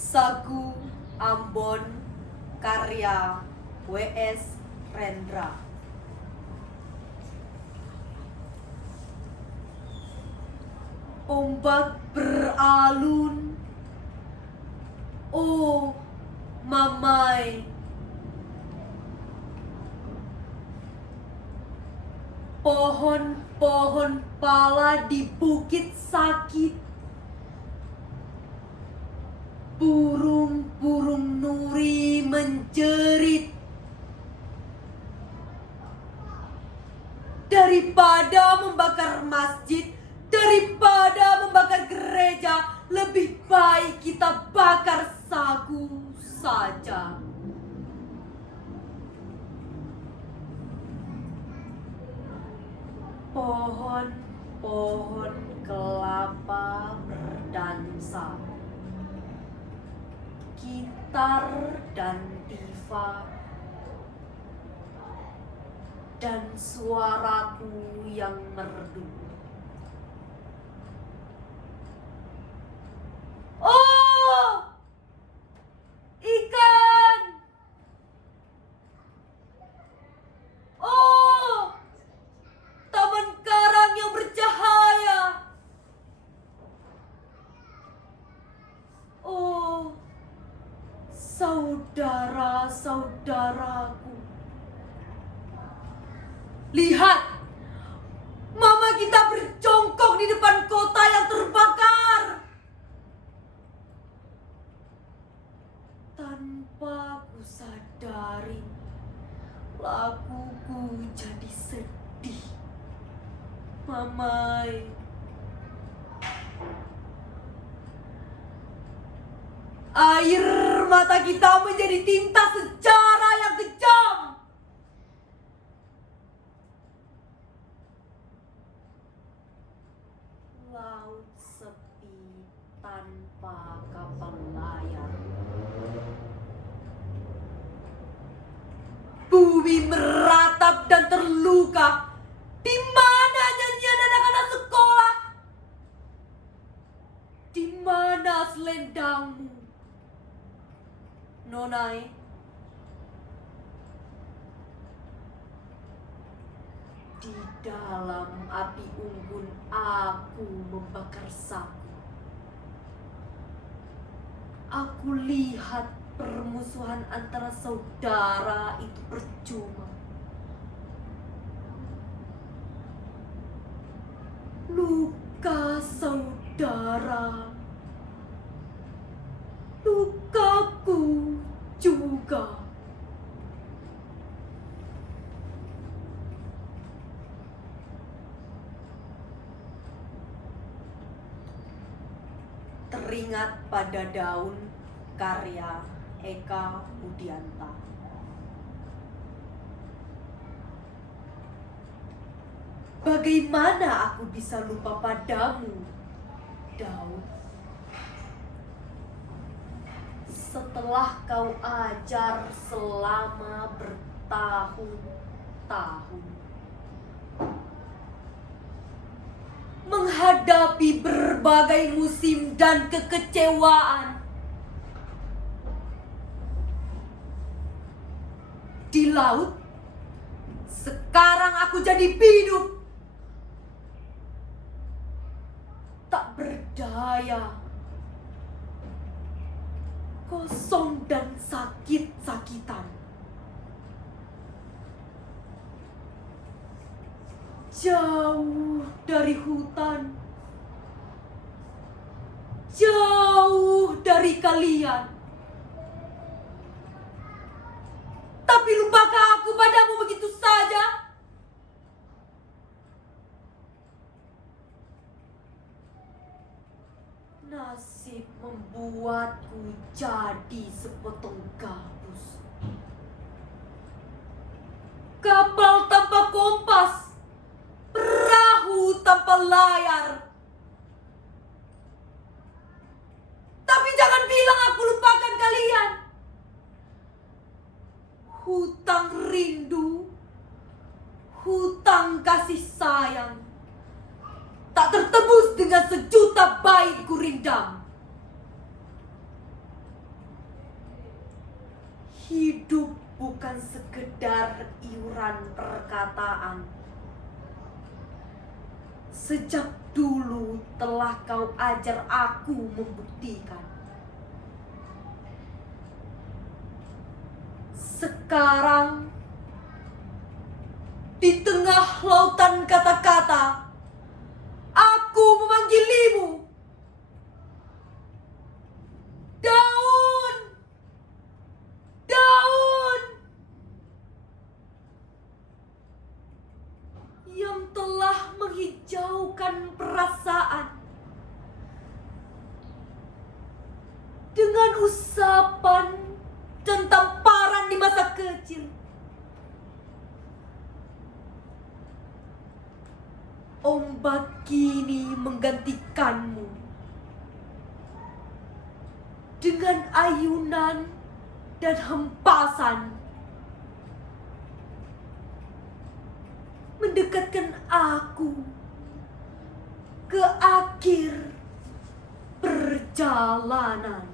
Sagu Ambon karya W.S. Rendra. Ombak beralun, oh mamai. Pohon-pohon pala di bukit sakit, burung-burung nuri menjerit. Daripada membakar masjid, daripada membakar gereja, lebih baik kita bakar sagu saja. Pohon-pohon kelapa berdansa, gitar dan tifa, dan suaraku yang merdu. Oh, ikan! Oh, taman karang yang bercahaya! Oh, saudara-saudaraku, lihat, mama kita berjongkok di depan kota yang terbakar. Tanpa ku sadari, lakuku jadi sedih. Mamai, air mata kita menjadi tinta sejarah yang kejam. Laut sepi tanpa kapal layar. Bumi meratap dan terluka. Di mana nyanyian anak-anak sekolah? Di mana selendangmu, Nonai? Di dalam api unggun aku membakar sagu. Aku lihat permusuhan antara saudara itu percuma. Luka saudara, lukaku juga. Teringat pada daun karya Eka Budianta. Bagaimana aku bisa lupa padamu, daun? Setelah kau ajar selama bertahun-tahun, menghadapi berbagai musim dan kekecewaan. Di laut, sekarang aku jadi bidup. Tak berdaya, kosong dan sakit-sakitan. Jauh dari hutan, jauh dari kalian. Tapi lupakah aku padamu begitu saja? Nasib membuatku jadi sepotong gabus. Kapal tanpa kompas, perahu tanpa layar. Tapi jangan bilang aku lupakan kalian. Hutang rindu, hutang kasih sayang, tak tertebus dengan sejuta bait ku rindam. Hidup bukan sekedar iuran perkataan. Sejak dulu telah kau ajar aku membuktikan. Sekarang, di tengah lautan kata-kata, aku memanggilimu. Daun, daun yang telah menghijaukan perasaan dengan usapan dan tamparan di masa kecil. Ombak kini menggantikanmu dengan ayunan dan hempasan, mendekatkan aku ke akhir perjalanan.